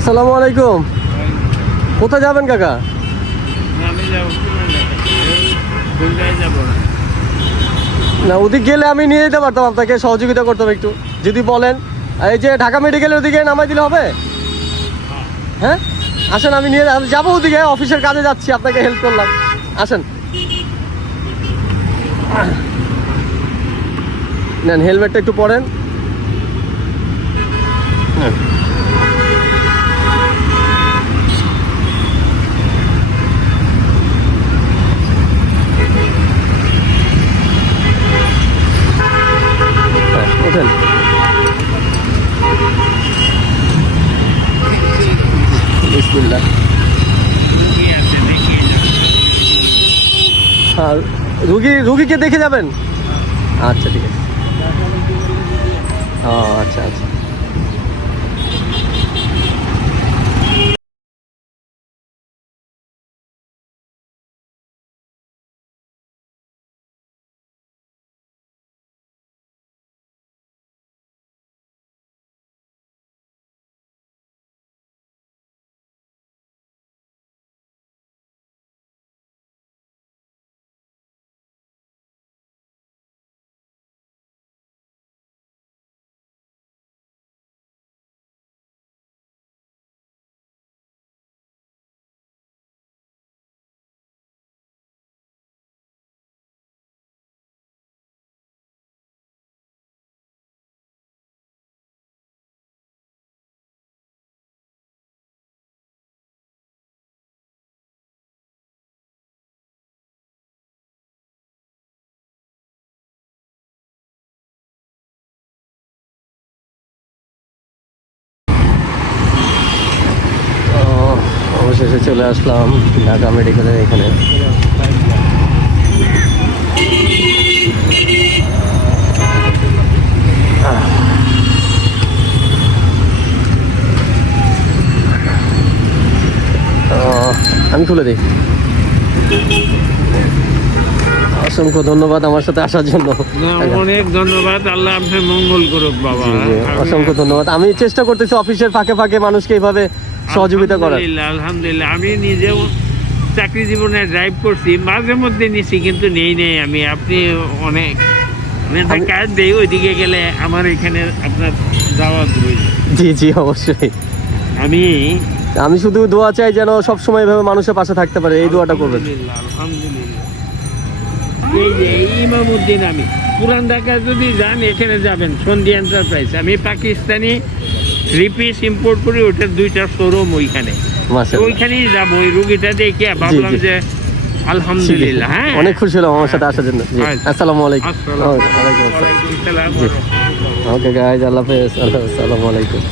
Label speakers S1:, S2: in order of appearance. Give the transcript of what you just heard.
S1: আসসালামু আলাইকুম। কোথায় যাবেন কাকা? না ওদিক গেলে আমি নিয়ে যেতে পারতাম আপনাকে সহযোগিতা করতাম একটু যদি বলেন। এই যে ঢাকা মেডিকেলের ওদিকে নামাই দিলে হবে? হ্যাঁ। আসেন আমি নিয়ে যাব ওদিকে অফিসের কাজে যাচ্ছি আপনাকে হেল্প করলাম। আসেন। নেন হেলমেটটা একটু পরেন। হ্যাঁ, বিসমিল্লাহ
S2: কি
S1: আর রুগী রুগীকে দেখে যাবেন? আচ্ছা ঠিক আছে। ও আচ্ছা আচ্ছা। অবশেষে চলে আসলাম ঢাকা মেডিকেলের এখানে। আমি খুলে দিই। অসংখ্য ধন্যবাদ আমার সাথে আসার জন্য।
S2: অনেক ধন্যবাদ। আল্লাহ আপনার মঙ্গল করুক বাবা।
S1: অসংখ্য ধন্যবাদ। আমি চেষ্টা করতেছি অফিসের ফাঁকে ফাঁকে মানুষকে এইভাবে সহযোগিতা করার।
S2: আলহামদুলিল্লাহ আমি নিজেও চাকরি জীবনে ড্রাইভ করছি মাঝে মধ্যে নিছি কিন্তু নেই নেই আমি। আপনি অনেক মানে কাজ দেই ওইদিকে গেলে আমার এখানে আপনার যাওয়া
S1: জি জি অবশ্যই।
S2: আমি
S1: আমি শুধু দোয়া চাই যেন সব সময় এভাবে মানুষের পাশে থাকতে পারে এই দোয়াটা করবেন।
S2: এই যে ইমামুদ্দিন আমি। পুরান ঢাকা যদি যান এখানে যাবেন। সন্ধি এন্টারপ্রাইজ আমি পাকিস্তানি থ্রি পিস ইম্পোর্ট করি ওটার দুইটা শোরুম ওইখানে। ওইখানেই যাব ওই রুগীটা দেখে ভাবলাম যে আলহামদুলিল্লাহ হ্যাঁ।
S1: অনেক খুশি হলাম আমার সাথে আসার জন্য।
S2: আচ্ছা।
S1: আসসালামু আলাইকুম।
S2: ওয়ালাইকুম আসসালাম।
S1: ওকে গাইজ আল্লাহ হাফেজ। আসসালামু আলাইকুম।